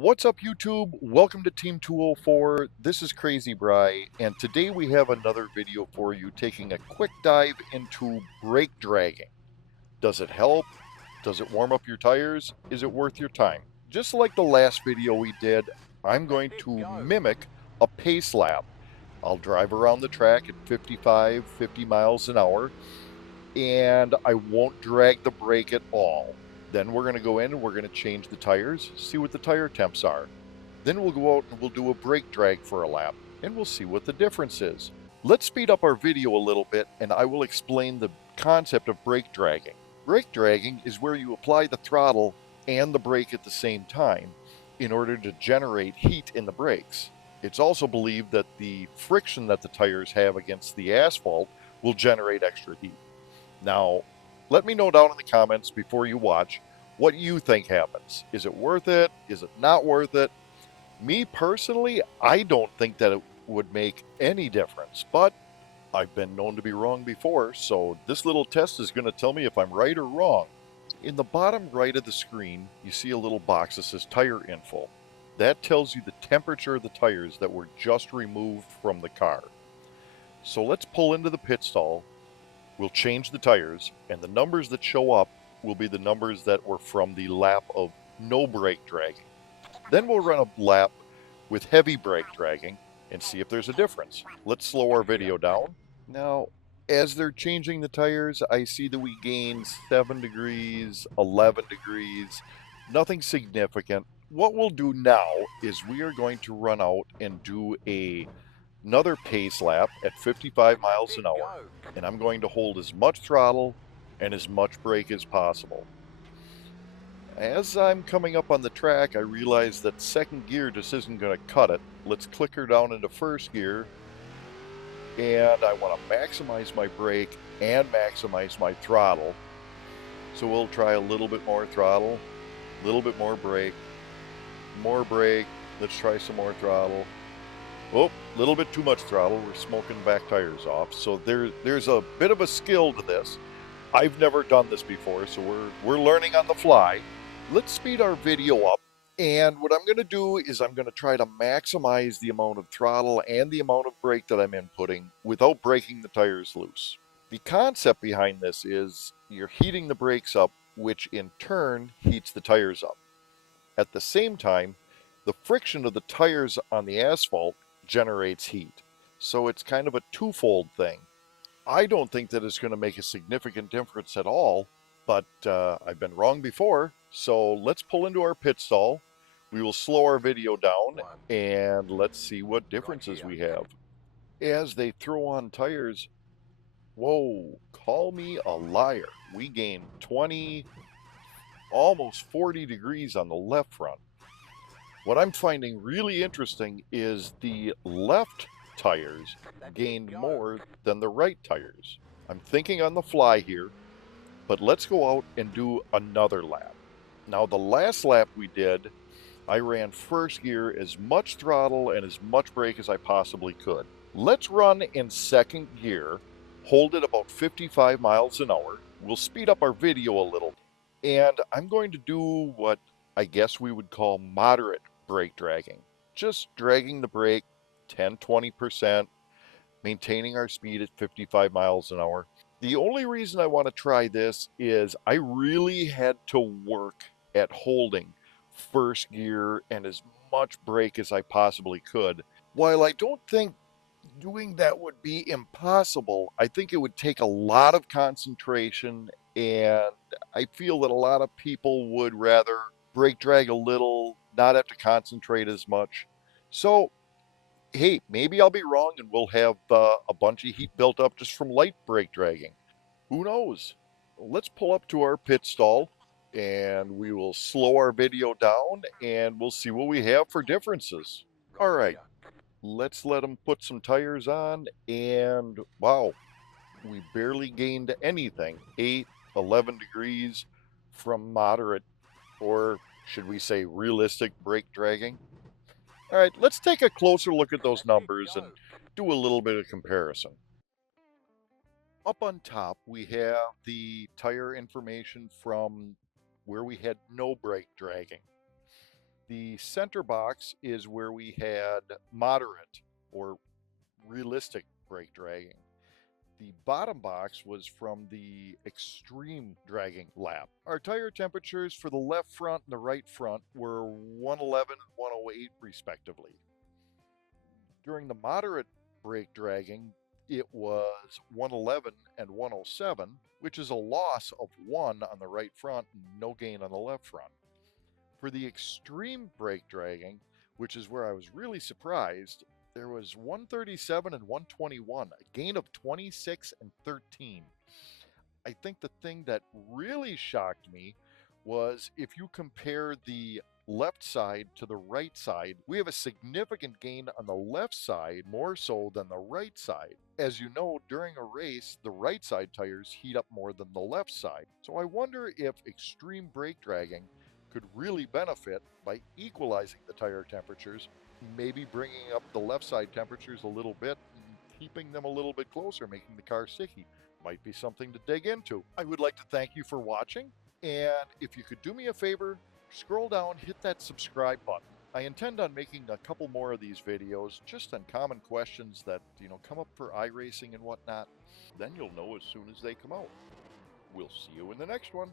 What's up, YouTube? Welcome to Team 204. This is Crazy Bry, and today we have another video for you taking a quick dive into brake dragging. Does it help? Does it warm up your tires? Is it worth your time? Just like the last video we did, I'm going to mimic a pace lap. I'll drive around the track at 55, 50 miles an hour, and I won't drag the brake at all. Then we're going to go in and we're going to change the tires, see what the tire temps are. Then we'll go out and we'll do a brake drag for a lap, and we'll see what the difference is. Let's speed up our video a little bit, and I will explain the concept of brake dragging. Brake dragging is where you apply the throttle and the brake at the same time in order to generate heat in the brakes. It's also believed that the friction that the tires have against the asphalt will generate extra heat. Now, let me know down in the comments before you watch what you think happens. Is it worth it? Is it not worth it? Me personally, I don't think that it would make any difference, but I've been known to be wrong before, so this little test is going to tell me if I'm right or wrong. In the bottom right of the screen, you see a little box that says tire info. That tells you the temperature of the tires that were just removed from the car. So let's pull into the pit stall. We'll change the tires, and the numbers that show up will be the numbers that were from the lap of no brake dragging. Then we'll run a lap with heavy brake dragging and see if there's a difference. Let's slow our video down. Now, as they're changing the tires, I see that we gain 7 degrees, 11 degrees, nothing significant. What we'll do now is we are going to run out and do another pace lap at 55 miles an hour, and I'm going to hold as much throttle and as much brake as possible. As I'm coming up on the track, I realize that second gear just isn't going to cut it. Let's click her down into first gear, and I want to maximize my brake and maximize my throttle. So we'll try a little bit more throttle, a little bit more brake, let's try some more throttle. Oh, a little bit too much throttle. We're smoking back tires off. So there's a bit of a skill to this. I've never done this before, so we're learning on the fly. Let's speed our video up. And what I'm going to do is I'm going to try to maximize the amount of throttle and the amount of brake that I'm inputting without breaking the tires loose. The concept behind this is you're heating the brakes up, which in turn heats the tires up. At the same time, the friction of the tires on the asphalt generates heat. So it's kind of a twofold thing. I don't think that it's going to make a significant difference at all, but I've been wrong before. So let's pull into our pit stall. We will slow our video down and let's see what differences we have. As they throw on tires, whoa, call me a liar. We gained 20, almost 40 degrees on the left front. What I'm finding really interesting is the left tires gained more than the right tires. I'm thinking on the fly here, but let's go out and do another lap. Now, the last lap we did, I ran first gear, as much throttle and as much brake as I possibly could. Let's run in second gear, hold it about 55 miles an hour. We'll speed up our video a little, and I'm going to do what I guess we would call moderate brake dragging. Just dragging the brake 10-20%, maintaining our speed at 55 miles an hour. The only reason I want to try this is I really had to work at holding first gear and as much brake as I possibly could. While I don't think doing that would be impossible, I think it would take a lot of concentration, and I feel that a lot of people would rather brake drag a little, not have to concentrate as much. So, hey, maybe I'll be wrong and we'll have a bunch of heat built up just from light brake dragging. Who knows? Let's pull up to our pit stall and we will slow our video down and we'll see what we have for differences. All right, let's let them put some tires on, and wow, we barely gained anything. 8, 11 degrees from moderate, or should we say realistic brake dragging. All right, let's take a closer look at those numbers and do a little bit of comparison. Up on top, we have the tire information from where we had no brake dragging. The center box is where we had moderate or realistic brake dragging. The bottom box was from the extreme dragging lap. Our tire temperatures for the left front and the right front were 111 and 108 respectively. During the moderate brake dragging, it was 111 and 107, which is a loss of 1 on the right front and no gain on the left front. For the extreme brake dragging, which is where I was really surprised, there was 137 and 121, a gain of 26 and 13. I think the thing that really shocked me was if you compare the left side to the right side, we have a significant gain on the left side, more so than the right side. As you know, during a race, the right side tires heat up more than the left side. So I wonder if extreme brake dragging could really benefit by equalizing the tire temperatures, maybe bringing up the left side temperatures a little bit and keeping them a little bit closer, making the car sticky. Might be something to dig into. I would like to thank you for watching, and if you could do me a favor, scroll down, hit that subscribe button. I intend on making a couple more of these videos just on common questions that, come up for iRacing and whatnot. Then you'll know as soon as they come out. We'll see you in the next one.